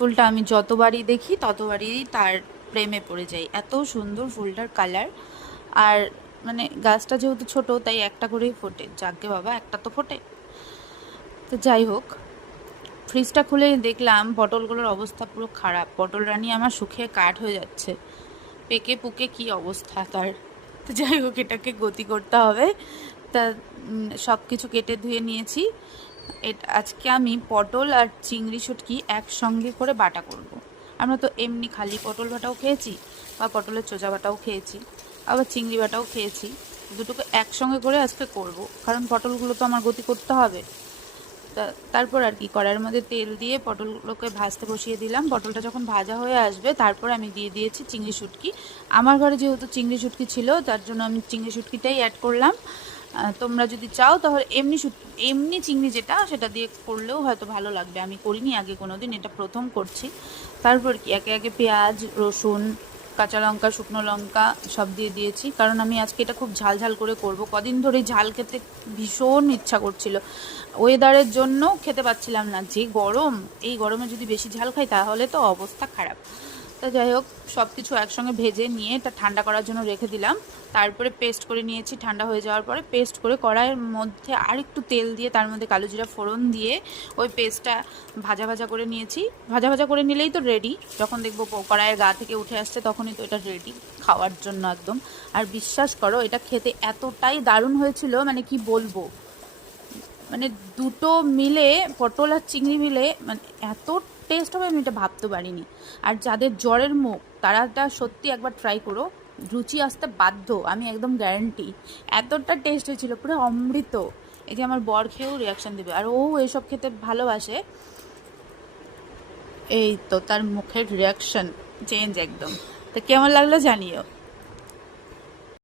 ফুলটা আমি যতবারই দেখি ততবারই তার প্রেমে পড়ে যাই। এত সুন্দর ফুলটার কালার। আর মানে গাছটা যেহেতু ছোট তাই একটা করেই ফোটে, যাকে বাবা একটা তো ফোটে। তো যাই হোক, ফ্রিজটা খুলে দেখলাম পটলগুলোর অবস্থা পুরো খারাপ। পটল রানী আমার শুকিয়ে কাঠ হয়ে যাচ্ছে, পেকে পুকে কি অবস্থা তার। তো যাই হোক, এটাকে গতি করতে হবে। তা সব কিছু কেটে ধুয়ে নিয়েছি। আজকে আমি পটল আর চিংড়ি শুটকি একসঙ্গে করে বাটা করব। আমরা তো এমনি খালি পটল বাটাও খেয়েছি, বা পটলের চোচা বাটাও খেয়েছি, আবার চিংড়ি বাটাও খেয়েছি। দুটোকে একসঙ্গে করে আজকে করব, কারণ পটলগুলো তো আমার গতি করতে হবে। তারপর আর কি, কড়াইয়ের মধ্যে তেল দিয়ে পটলগুলোকে ভাজতে বসিয়ে দিলাম। পটলটা যখন ভাজা হয়ে আসবে তারপর আমি দিয়ে দিয়েছি চিংড়ি শুটকি। আমার ঘরে যেহেতু চিংড়ি শুটকি ছিল তার জন্য আমি চিংড়ি শুটকিটাই অ্যাড করলাম। তোমরা যদি চাও তাহলে এমনি চিংড়ি যেটা সেটা দিয়ে করলেও হয়তো ভালো লাগবে। আমি করিনি আগে কোনো দিন, এটা প্রথম করছি। তারপর কি একে একে পেঁয়াজ, রসুন, কাঁচা লঙ্কা, শুকনো লঙ্কা সব দিয়ে দিয়েছি, কারণ আমি আজকে এটা খুব ঝাল ঝাল করে করব। কদিন ধরেই ঝাল খেতে ভীষণ ইচ্ছা করছিল, ওয়েদারের জন্য খেতে পাচ্ছিলাম না। যে গরম, এই গরমে যদি বেশি ঝাল খাই তাহলে তো অবস্থা খারাপ। তা যাই হোক, সব কিছু একসঙ্গে ভেজে নিয়ে এটা ঠান্ডা করার জন্য রেখে দিলাম। তারপরে পেস্ট করে নিয়েছি। ঠান্ডা হয়ে যাওয়ার পরে পেস্ট করে কড়াইয়ের মধ্যে আর একটু তেল দিয়ে তার মধ্যে কালো জিরা ফোড়ন দিয়ে ওই পেস্টটা ভাজা ভাজা করে নিয়েছি। ভাজা ভাজা করে নিলেই তো রেডি। যখন দেখবো কড়াইয়ের গা থেকে উঠে আসছে তখনই তো এটা রেডি খাওয়ার জন্য একদম। আর বিশ্বাস করো, এটা খেতে এতটাই দারুণ হয়েছিল, মানে কি বলবো। মানে দুটো মিলে, পটল আর চিংড়ি মিলে মানে এত টেস্ট হবে আমি এটা ভাবতে পারিনি। আর যাদের জ্বরের মুখ তারা এটা সত্যি একবার ট্রাই করো, রুচি আসতে বাধ্য, আমি একদম গ্যারান্টি। এতটা টেস্ট হয়েছিল, পুরো অমৃত। এই যে আমার বর খেয়েও রিয়াকশান দেবে, আর ও এইসব খেতে ভালোবাসে। এই তো তার মুখের রিয়াকশান চেঞ্জ একদম। তো কেমন লাগলো জানিও।